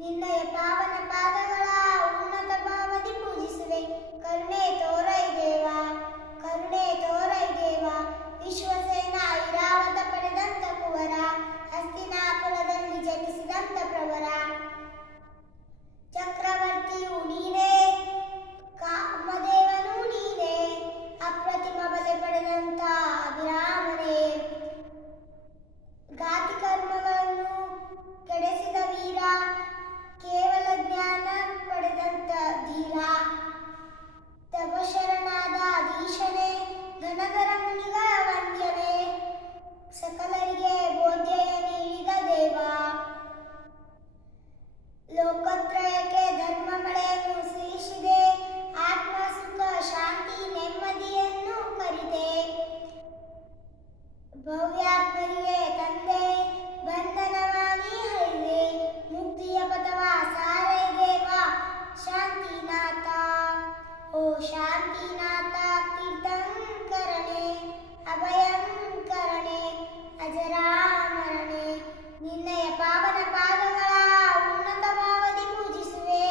ನಿರ್ಣಯ ತಪಶರಣಾದ ಅಧೀಶನೇ ಘನಕರ ಮುನಿಗಳ ವಂದ್ಯನೇ ಸಕಲ ಓ ಶಾಂತಿನಾಥ ತೀರ್ಥಂಕರಣೆ ಅಭಯಂಕರಣೆ ಅಜರಾಮರಣೆ. ನಿನ್ನಯ ಪಾವನ ಪಾದಗಳ ಉನ್ನತ ಭಾವದಿ ಪೂಜಿಸುವೆ.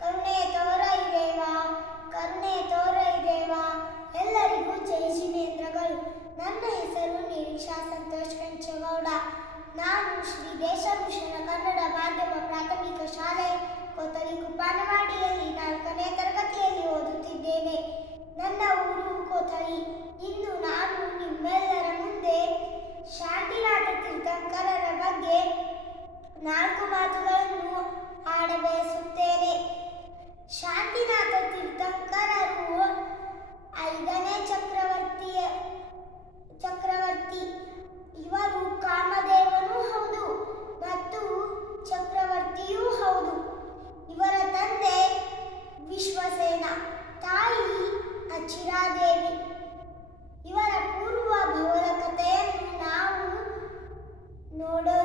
ಕರುಣೆ ತೋರೈ ದೇವ, ಕರುಣೆ ತೋರೈ ದೇವ. ಎಲ್ಲರಿಗೂ ಜೈ ಜಿನೇಂದ್ರಗಳು ನನ್ನ ಹೆಸರು ನಿರೀಕ್ಷಾ ಸಂತೋಷ್ ಕಂಚೇಗೌಡ. ನಾನು ಶ್ರೀ ದೇಶಭೂಷಣ ಕನ್ನಡ ಮಾಧ್ಯಮ ಪ್ರಾಥಮಿಕ ಶಾಲೆ ಕೊತಲಿ ಕುಪ್ಪಾನವಾಡಿಯಲ್ಲಿ ನಾಲ್ಕನೇ ತರಗತಿಯಲ್ಲಿ ಓದುತ್ತಿದ್ದೇನೆ. ನನ್ನ ಊರು ಕೊತಲಿ Noro.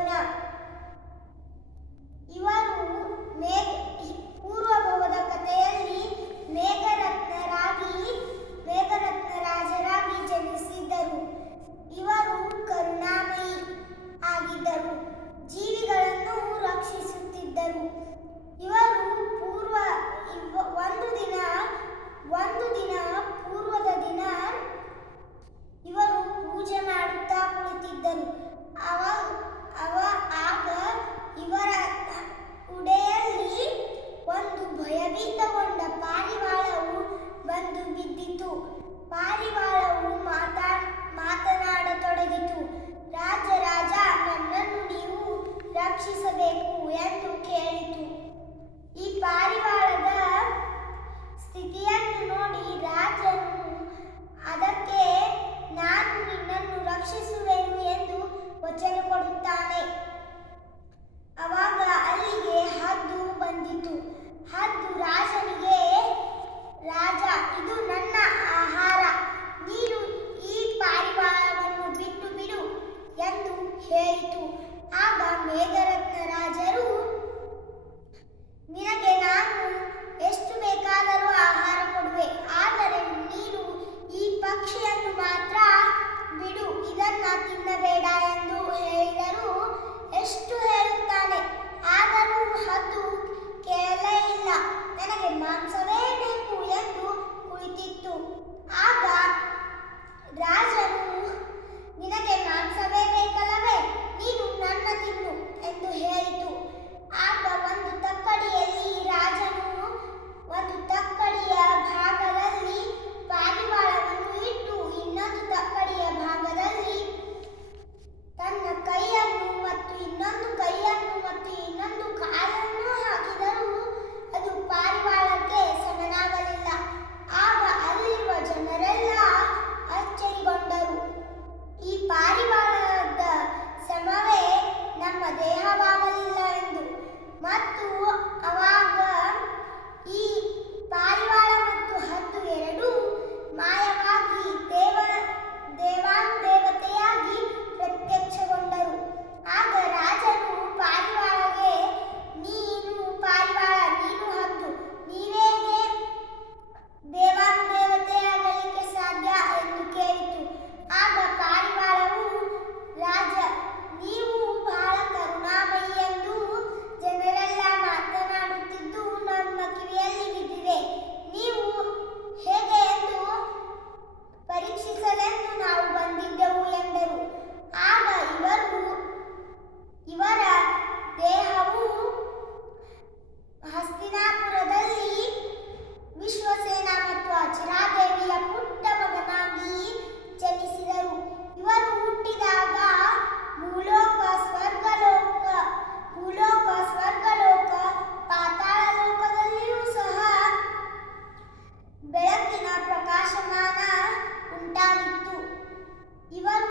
İvan